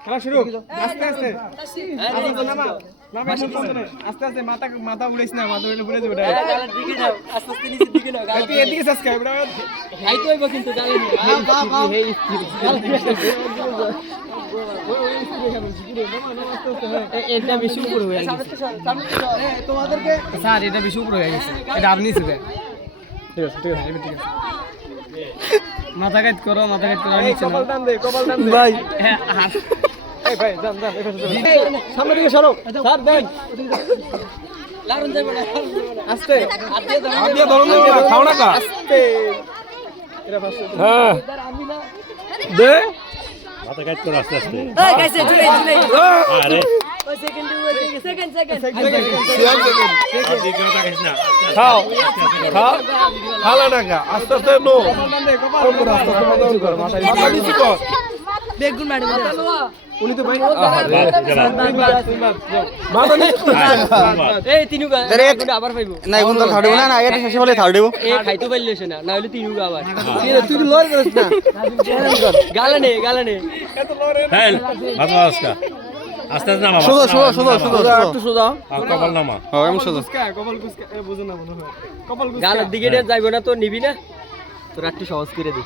খেলা শুরু আস্তে আস্তে নামা নামা আস্তে আস্তে মাথা মাথা উড়াইছ না মাথা উড়ে পড়ে যাবে গালের দিকে নাও আস্তে আস্তে নিচের দিকে নাও তুই এদিকে সাবস্ক্রাইব কর খাইতে হইব কিন্তু গালে নিয়ে এটা বেশি উপরে হয়ে গেছে তোমাদেরকে স্যার এটা বেশি উপরে হয়ে গেছে এটা আপনি ছিল ঠিক আছে ঠিক আছে মাথা কাট করো আমি কপাল টান দে ভাই এই ভাই যান সামনে দিকে সরো স্যার দেন লারুন যাবে না আস্তে হাত দিয়ে ধরুন খাও না কা আস্তে এরা ফাস্ট হ্যাঁ দে মাথা কাট করে আস্তে আস্তে এই গাইছে জুলাই আরে ওই সেকেন্ড আদি কেউ তাকাইছ না খাও খাও খালা টাকা আস্তে আস্তে নো কপাল আস্তে আস্তে মাথা কর মাথা নিচে কর বেগুন মারি উনি তো ভাই মাথা নিচে এই তিনুগা আবার পাইবো না এখন তো থার্ড না এটা শেষে বলে থার্ড দেব এ খাইতে পারলিস না না হলে তিনুগা আবার তুই কি লড় করিস না গালে নে হ্যাঁ মাথা আস্তে আস্তে নামা সোজা একটু সোজা কপাল নামা হ্যাঁ আমি সোজা কপাল কুসকা এ বুঝো না মনে হয় কপাল কুসকা গালের দিকে যাইবো না তো নিবি না তোর একটু সহজ করে দে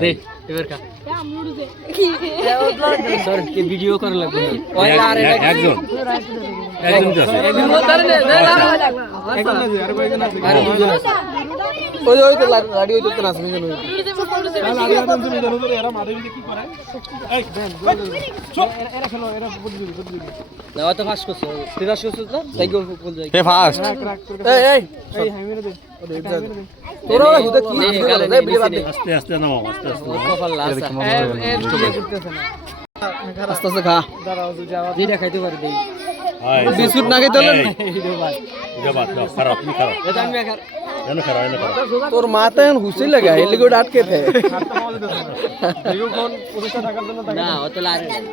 দে এবার কা স্যার কে ভিডিও করা লাগবে না ওই আর একজন আছে এখন আছে আর কয়জন আছে আর দুজন আছে ওই তো লাড়ি ওই তো নাচ মিশন ওই লাড়ি আদম তুমি জানো তো এরা মাদে কি করে এই দেন চুপ এরা খেলো এরা বুঝবি না তো ফাঁস করছো তুই ফাঁস করছিস না তাই গোল গোল যাই হে ফাস্ট এই হাইমেরে দে তোরা হুদা কি রে বিলে বাদ দে আস্তে আস্তে নামা আস্তে আস্তে কপাল লাস করতেছ না আস্তে আস্তে খা দাঁড়াও যাও যেটা খাইতে পারে দেই হাই বিস্কুট না খেতে হলে জবাব দাও খারাপ তুমি খারাপ এটা আমি খার এনে খারাপ তোর মাথা এখন হুসি লাগা এলিগোড আটকে থাকে হাতটা পাওয়া যেতেছে না ভিডিও ফোন 25 টাকার জন্য না অত লারে